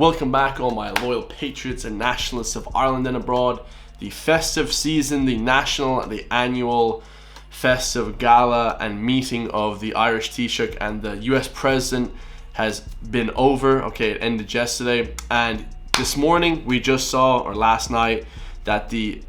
Welcome back, all my loyal patriots and nationalists of Ireland and abroad. The festive season, the annual festive gala and meeting of the Irish Taoiseach and the US President has been over. Okay, it ended yesterday, and this morning we just saw, or last night, that the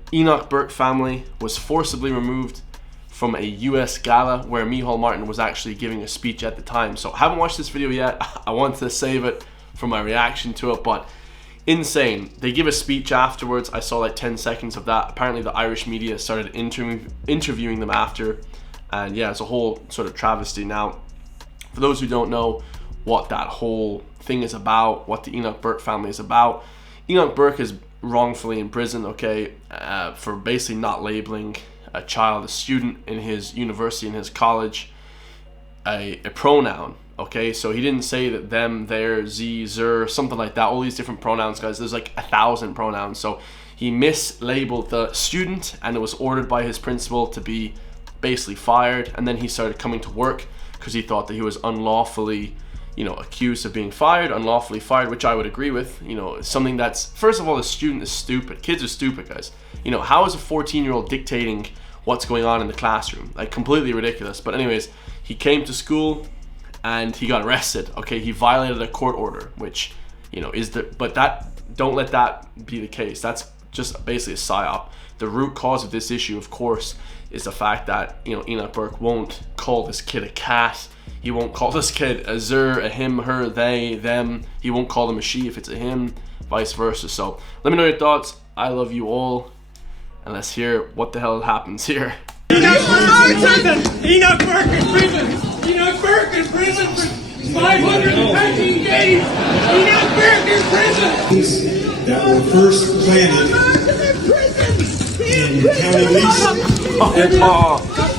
Burke family was forcibly removed from a US gala where Micheál Martin was actually giving a speech at the time. So I haven't watched this video yet. I wanted to save it for my reaction to it, but insane. They give a speech afterwards. I saw like 10 seconds of that. Apparently the Irish media started interviewing them after, and yeah, it's a whole sort of travesty. Now, for those who don't know what that whole thing is about, what the Burke family is about, Burke is wrongfully in prison, okay, for basically not labeling a child, a student in his university, in his college, a pronoun. Okay, so he didn't say that them, their, ze, zer, something like that. All these different pronouns, guys. There's like 1,000 pronouns. So he mislabeled the student, and it was ordered by his principal to be basically fired. And then he started coming to work because he thought that he was unlawfully, accused of being fired, unlawfully fired, which I would agree with. Something that's, first of all, the student is stupid. Kids are stupid, guys. How is a 14-year-old dictating what's going on in the classroom? Like, completely ridiculous. But anyways, he came to school and he got arrested. Okay, he violated a court order, which don't let that be the case. That's just basically a psyop. The root cause of this issue, of course, is the fact that Burke won't call this kid a cat. He won't call this kid a zer, a him, her, they, them. He won't call them a she if it's a him, vice versa. So let me know your thoughts. I love you all, and let's hear what the hell happens here. Burke in prison. Burke in prison for 513 days. Burke in prison. That were first planted in County Lease. Burke in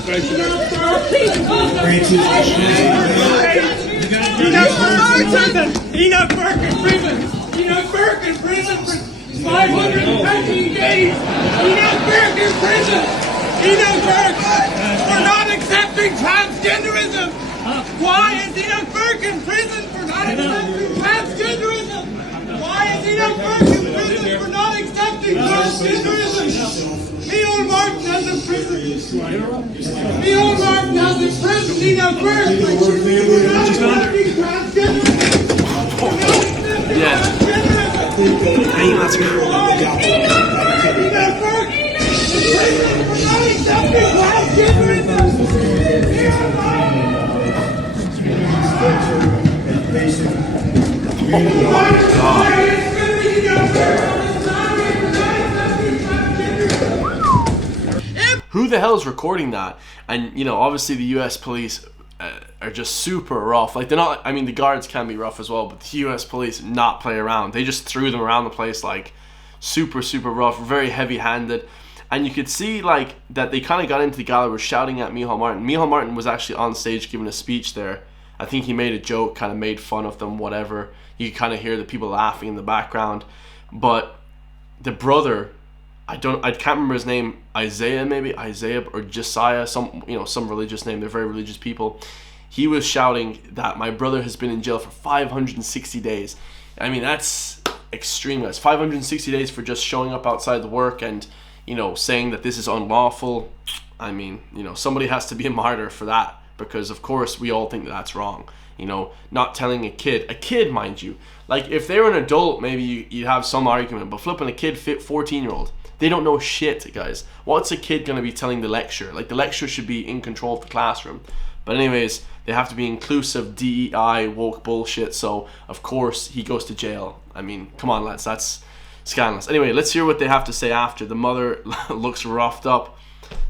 prison. Burke in prison for 513 days. Burke in prison. Burke for not accepting transgenderism. Why is Burke in prison for not accepting transgenderism? Why is Burke in prison for not accepting transgenderism? Micheál Martin has imprisoned. Micheál Martin has imprisoned Burke for not accepting transgenderism. Yeah. Hey, that's Who the hell is recording that? And obviously the US police are just super rough. Like, they're not, I mean, the guards can be rough as well, but the US police not play around. They just threw them around the place, like, super rough, very heavy-handed. And you could see, like, that they kind of got into the gala, were shouting at Micheál Martin. Micheál Martin was actually on stage giving a speech there. I think he made a joke, kind of made fun of them, whatever. You could kind of hear the people laughing in the background. But the brother, I can't remember his name, Isaiah or Josiah, some religious name. They're very religious people. He was shouting that my brother has been in jail for 560 days. I mean, that's extreme, guys. 560 days for just showing up outside the work and saying that this is unlawful. I mean, somebody has to be a martyr for that, because of course we all think that that's wrong. Not telling a kid, mind you. Like, if they were an adult, maybe you'd have some argument, but flipping a kid, 14-year-old, they don't know shit, guys. What's a kid gonna be telling the lecturer? Like, the lecturer should be in control of the classroom. But anyways, they have to be inclusive, DEI, woke bullshit, so of course he goes to jail. I mean, come on, lads, that's scandalous. Anyway, let's hear what they have to say after. The mother looks roughed up,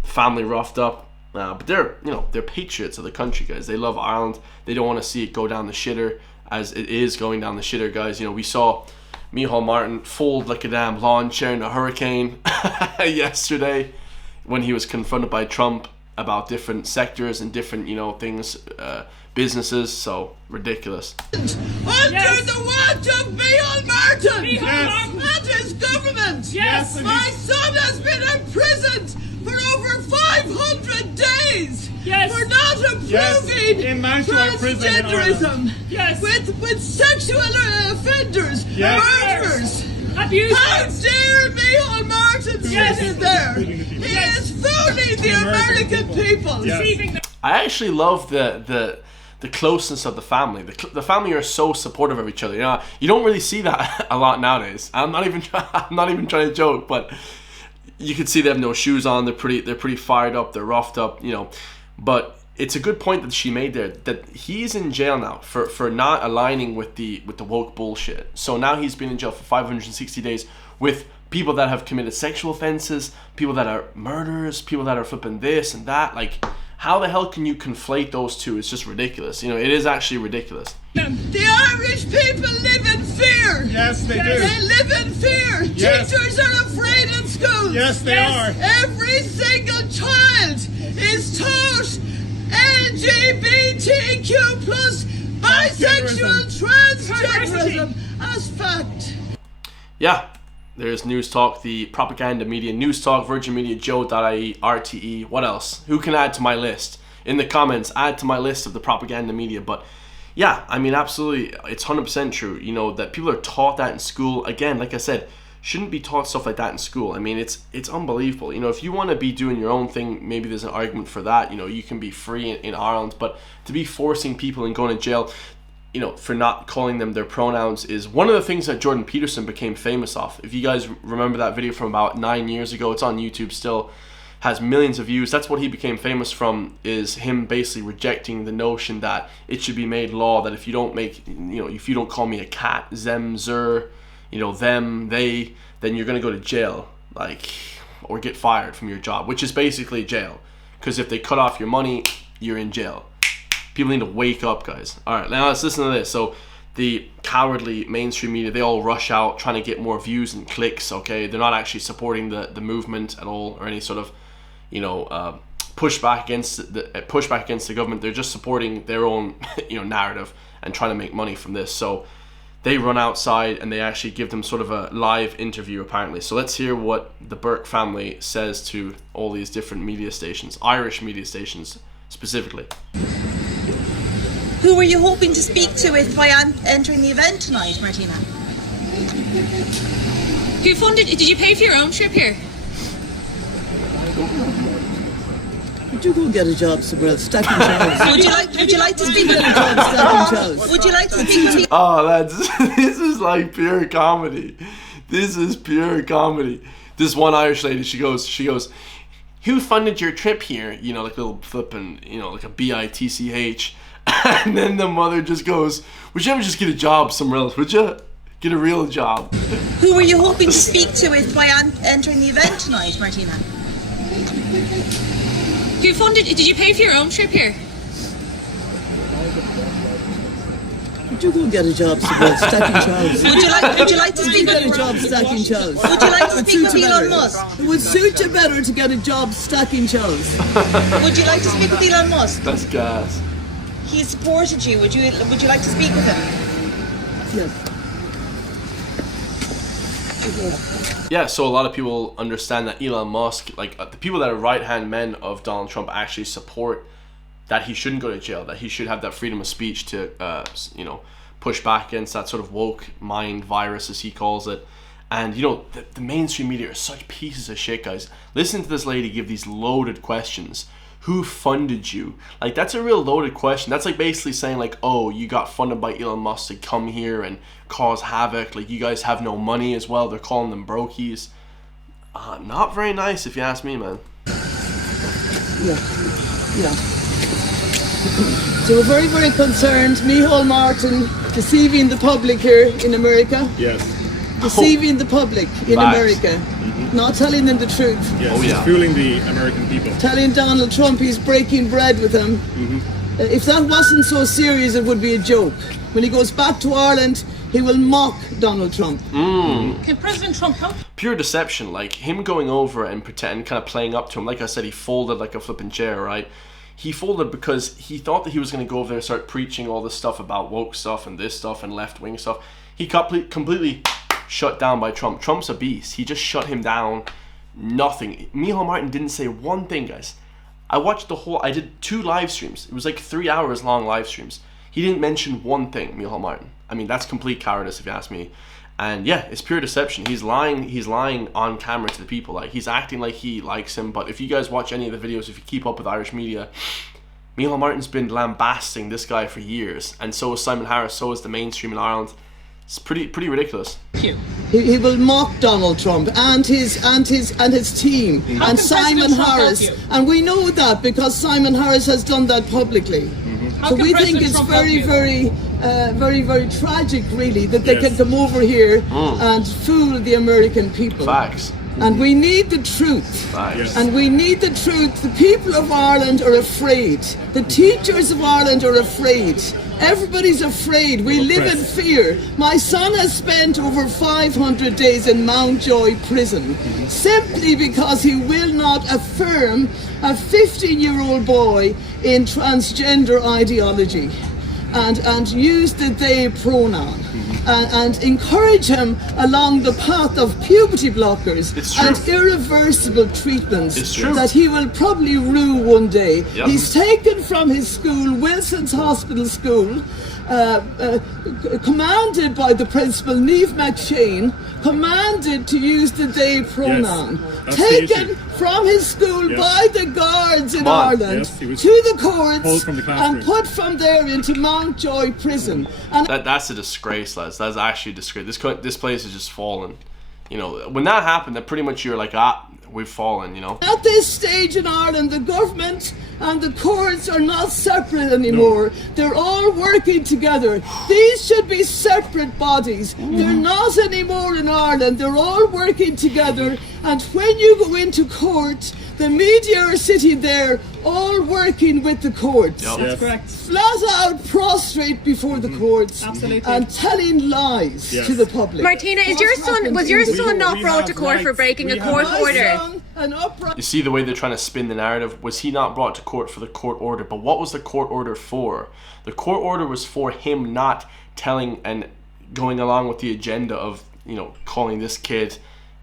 family roughed up, but they're patriots of the country, guys. They love Ireland. They don't want to see it go down the shitter, as it is going down the shitter, guys. We saw Micheál Martin fold like a damn lawn chair in a hurricane yesterday when he was confronted by Trump about different sectors and different things, businesses. So ridiculous. Under the watch of Micheál Martin and his government, my son has been imprisoned for over 500 days for not proving transgenderism, with sexual offenders, murderers. How dare Micheál Martin sit there? He is fooling the American people. I actually love the closeness of the family. The family are so supportive of each other. You know, you don't really see that a lot nowadays. I'm not even trying to joke, but you can see they have no shoes on. They're pretty fired up. They're roughed up. You know, but it's a good point that she made there, that he's in jail now for not aligning with the woke bullshit. So now he's been in jail for 560 days with people that have committed sexual offenses, people that are murderers, people that are flipping this and that. Like, how the hell can you conflate those two? It's just ridiculous. You know, it is actually ridiculous. The Irish people live in fear. Yes, they do. They live in fear. Yes. Teachers are afraid in schools. Yes, they are. Every single child is taught LGBTQ plus bisexual transgenderism as fact. Yeah, there's News Talk, the propaganda media, News Talk, Virgin Media, Joe.ie, RTE. What else? Who can add to my list? In the comments, add to my list of the propaganda media. But yeah, I mean, absolutely, it's 100% true. You know, that people are taught that in school. Again, like I said, shouldn't be taught stuff like that in school. I mean, it's unbelievable. You know, if you want to be doing your own thing, maybe there's an argument for that. You know, you can be free in Ireland, but to be forcing people and going to jail, you know, for not calling them their pronouns is one of the things that Jordan Peterson became famous off. If you guys remember that video from about 9 years ago, it's on YouTube still, has millions of views. That's what he became famous from, is him basically rejecting the notion that it should be made law that if you don't if you don't call me a cat, them, zer, you know, them, they, then you're gonna go to jail, like, or get fired from your job, which is basically jail. Because if they cut off your money, you're in jail. People need to wake up, guys. All right, now let's listen to this. So the cowardly mainstream media, they all rush out trying to get more views and clicks, okay? They're not actually supporting the movement at all, or any sort of, you know, pushback against the government. They're just supporting their own, you know, narrative and trying to make money from this. So they run outside and they actually give them sort of a live interview, apparently. So let's hear what the Burke family says to all these different media stations, Irish media stations specifically. Who were you hoping to speak to by entering the event tonight, Martina? Who funded? Did you pay for your own trip here? Would you go get a job somewhere else? Stacking shelves. Would you like to speak with Get a job stacking shelves. Would you like to speak to Oh, this is like pure comedy. This is pure comedy. This one Irish lady, she goes, who funded your trip here? You know, like a little flippin', you know, like a BITCH. And then the mother just goes, would you ever just get a job somewhere else? Would you? Get a real job. Who were you hoping to speak to by entering the event tonight, Martina? Who funded? Did you pay for your own trip here? Would you go get a job somewhere else? Stacking shelves. Would you like to speak Get a with job stacking shelves. Would you like to It would speak with suit you Elon better. Musk? It would suit you better to get a job stacking shelves. Would you like to speak with Elon Musk? That's gas. He supported you. Would you like to speak with him? Yes. Yeah, so a lot of people understand that Elon Musk, like the people that are right-hand men of Donald Trump, actually support that he shouldn't go to jail, that he should have that freedom of speech to, you know, push back against that sort of woke mind virus, as he calls it. And, you know, the mainstream media are such pieces of shit, guys. Listen to this lady give these loaded questions. Who funded you? Like, that's a real loaded question. That's like basically saying like, oh, you got funded by Elon Musk to come here and cause havoc. Like, you guys have no money as well. They're calling them brokies. Not very nice, if you ask me, man. Yeah. So we're very, very concerned. Micheál Martin deceiving the public here in America. Yes. Deceiving the public in Facts. America. Not telling them the truth. Yes. Oh, yeah. He's fooling the American people. Telling Donald Trump he's breaking bread with him. If that wasn't so serious, it would be a joke. When he goes back to Ireland, he will mock Donald Trump. Can President Trump help? Pure deception, like him going over and pretend, kind of playing up to him. Like I said, he folded like a flipping chair, right? He folded because he thought that he was going to go over there and start preaching all this stuff about woke stuff and this stuff and left-wing stuff. He completely shut down by Trump. Trump's a beast. He just shut him down. Nothing. Micheál Martin didn't say one thing, guys. I watched I did 2 live streams. It was like 3 hours long live streams. He didn't mention one thing, Micheál Martin. I mean, that's complete cowardice if you ask me. And yeah, it's pure deception. He's lying on camera to the people. Like, he's acting like he likes him. But if you guys watch any of the videos, if you keep up with Irish media, Micheál Martin's been lambasting this guy for years. And so is Simon Harris, so is the mainstream in Ireland. It's pretty ridiculous. He will mock Donald Trump and his team and Simon Harris, and we know that because Simon Harris has done that publicly. So we think it's very tragic, really, that they can come over here and fool the American people. Facts. And we need the truth. Facts. And we need the truth. The people of Ireland are afraid. The teachers of Ireland are afraid. Everybody's afraid. We live in fear. My son has spent over 500 days in Mountjoy prison simply because he will not affirm a 15-year-old boy in transgender ideology and use the they pronoun and encourage him along the path of puberty blockers and irreversible treatments that he will probably rue one day. Yep. He's taken from his school, Wilson's Hospital School, commanded by the principal, Niamh McShane, commanded to use the they pronoun. Yes, taken from his school by the guards in Ireland to the courts and put from there into Mountjoy prison. And that's a disgrace, lads. That's actually a disgrace. This place is just fallen. You know, when that happened, that pretty much you're like, we've fallen, you know. At this stage in Ireland, the government and the courts are not separate anymore. No. They're all working together. These should be separate bodies. They're not anymore in Ireland. They're all working together. And when you go into court, the media are sitting there all working with the courts. Yep. That's correct. Flat out prostrate before the courts. Absolutely. And telling lies to the public. Martina, was your son not brought to court for breaking a court order? You see the way they're trying to spin the narrative? Was he not brought to court for the court order? But what was the court order for? The court order was for him not telling and going along with the agenda of, you know, calling this kid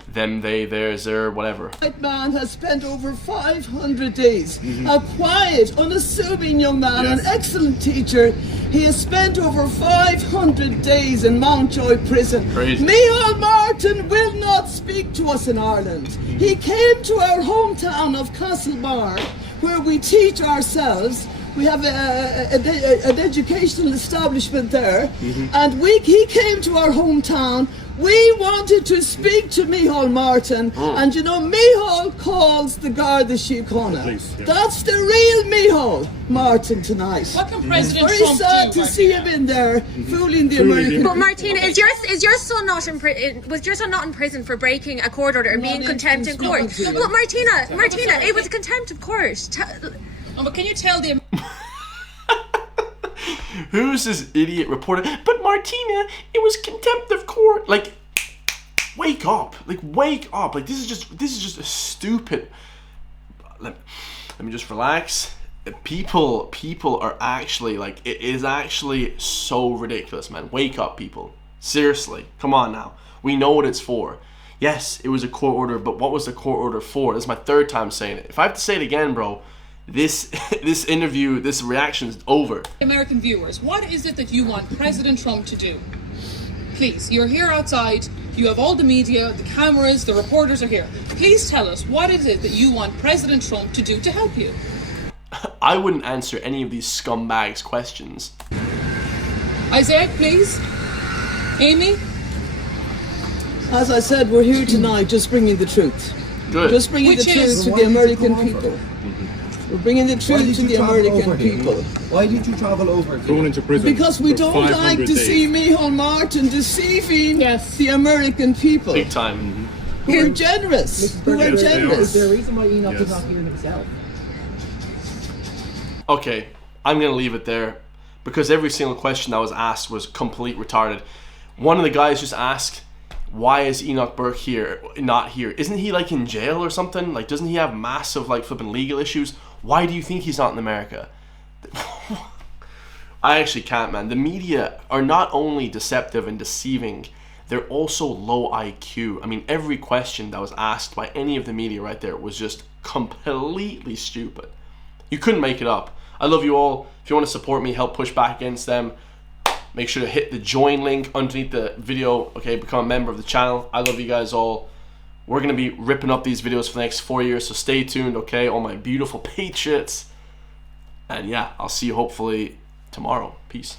them, they, theirs, their, whatever. That man has spent over 500 days. A quiet, unassuming young man, an excellent teacher. He has spent over 500 days in Mountjoy prison. Crazy. Micheál Martin will not speak to us in Ireland. He came to our hometown of Castlebar, where we teach ourselves. We have an educational establishment there, and he came to our hometown. We wanted to speak to Micheál Martin, and you know, Micheál calls the Garda Síochána. That's the real Micheál Martin tonight. What can President Very Trump sad do, to see him in there fooling the American But people. Martina, was your son not in prison for breaking a court order and being contempt in court? But Martina, it was a contempt of court. But can you tell them? Who's this idiot reporter? But Martina, it was contempt of court. Like, wake up! Like, wake up! Like, this is just a stupid. Let me just relax. People are actually like, it is actually so ridiculous, man. Wake up, people. Seriously, come on now. We know what it's for. Yes, it was a court order, but what was the court order for? This is my 3rd time saying it. If I have to say it again, bro, this interview, this reaction is over. American viewers, what is it that you want President Trump to do? Please, you're here outside, you have all the media, the cameras, the reporters are here. Please tell us, what is it that you want President Trump to do to help you? I wouldn't answer any of these scumbags' questions. Isaiah, please. Amy? As I said, we're here tonight just bringing the truth. Good. Just bringing the truth to the American people. We're bringing the truth to the American people. Why did you travel over? Thrown into prison. Because we don't like to see Micheál Martin deceiving the American people. Big time. Who are generous. Who are generous. Is there a reason why Enoch is not here himself? Okay, I'm gonna leave it there because every single question that was asked was complete retarded. One of the guys just asked, why is Enoch Burke not here? Isn't he like in jail or something? Like, doesn't he have massive like flipping legal issues? Why do you think he's not in America? I actually can't, man. The media are not only deceptive and deceiving, they're also low IQ. I mean, every question that was asked by any of the media right there was just completely stupid. You couldn't make it up. I love you all. If you want to support me, help push back against them, make sure to hit the join link underneath the video. Okay, become a member of the channel. I love you guys all. We're going to be ripping up these videos for the next 4 years, so stay tuned, okay, all my beautiful patriots. And yeah, I'll see you hopefully tomorrow. Peace.